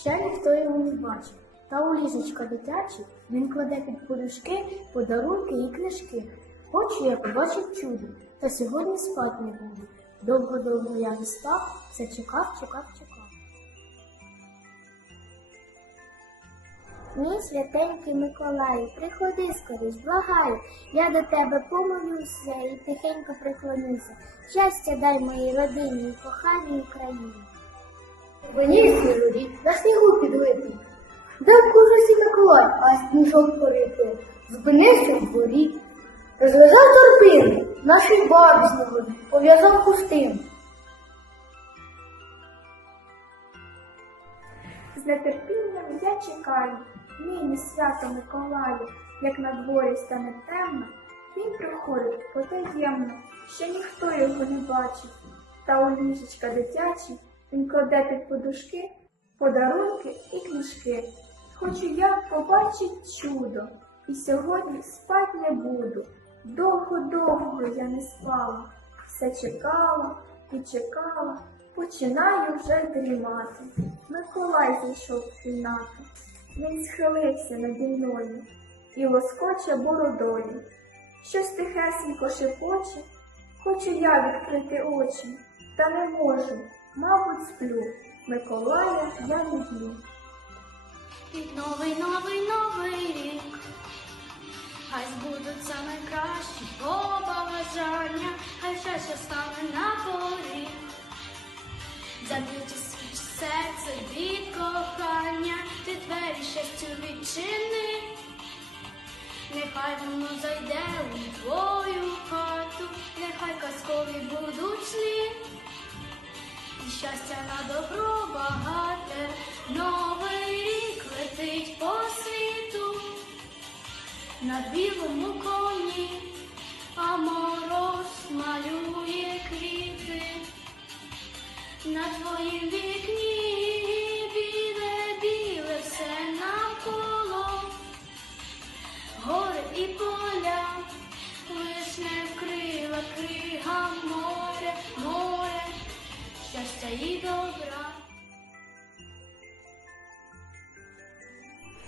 Ще ніхто його не бачив. Та у ліжечко дитяче він кладе під подушки подарунки і книжки. Хочу я побачив чудо, та сьогодні спати не буду. Довго-довго я не спав, все чекав, чекав, чекав. Мій святенький Миколаю, приходи скоріш, благаю, я до тебе помолюся і тихенько приклонюся. Щастя дай моїй родині і коханій Україні. Мені снігурі на снігу підлипнув. Де в кожусі Миколай, а сніжок порити. Зупинився в дворі, розв'язав торбину, нашій бабі снігурі, пов'язав хустину. З нетерпінням я чекаю, нині свято Миколаю, як на дворі стане темно, він приходить потаємно, ще ніхто його не бачив. Та у ліжечка дитячі він кладе під подушки подарунки і книжки. Хочу я побачить чудо, і сьогодні спать не буду. Довго-довго я не спала, все чекала і чекала, починаю вже дрімати. Миколай зайшов в кімнату. Він схилився наді мною і лоскоче бородою. Щось тихесенько шепоче, хочу я відкрити очі, та не можу, мабуть, сплю. Миколая я люблю. Під новий, новий, новий рік. Хай збудуться найкращі побажання, хай щастя стане на поріг. Закриті свіч серце від кохання, ти двері щастю відчини. Нехай воно зайде у твою на білому коні, а мороз малює квіти, на твоїм вікні біле, біле все навколо, гори і поля, лиш не вкрила крига море, море. Щастя і добра.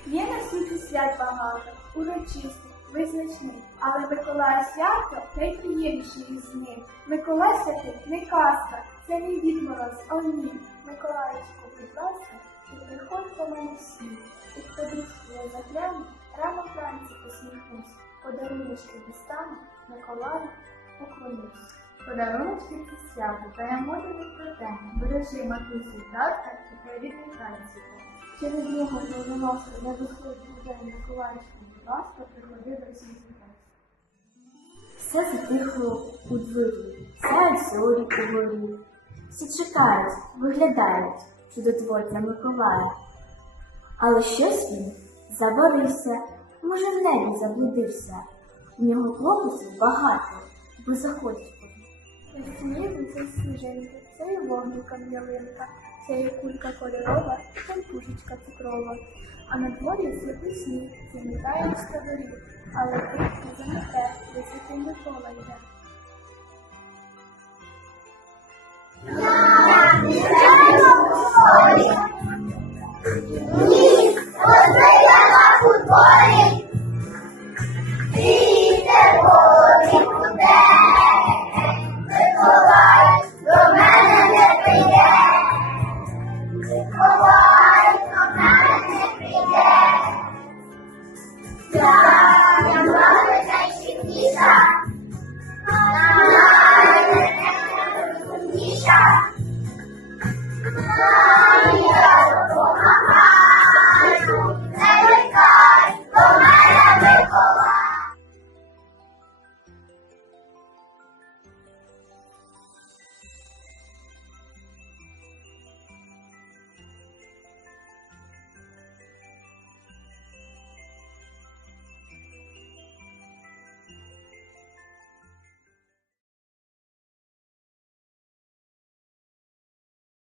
Є на світі свят багато, урочистих, визначних, але Миколая свято найприємніший із них. Миколай святий не казка, це не Дід Мороз, о ні. Миколаївську, будь ласка, і приходь до мене всі. Під подушку я загляну, рано вранці посміхнусь, подаруночки дістану, Миколаю поклонюсь. Подарунки це свято, та я можу не про те. Бережи матусі татка і привітний танці. Через нього довелося не виходить вже Миколаївську, будь ласка, приходи до всіх. Все затихло у дворі, сяють зорі у горі. Всі чекають, виглядають чудотворця Миколая. Але щось він заборився, може в небі заблудився. В нього хлопців багато, бо заходять по Із снігу це сніжинка, це і вогника ялинка, це є кулька кольорова, та й пушечка цукрова. А на дворі святий сніг, замітає з доріг, але тих не замете, високий Микола йде. Я Ah!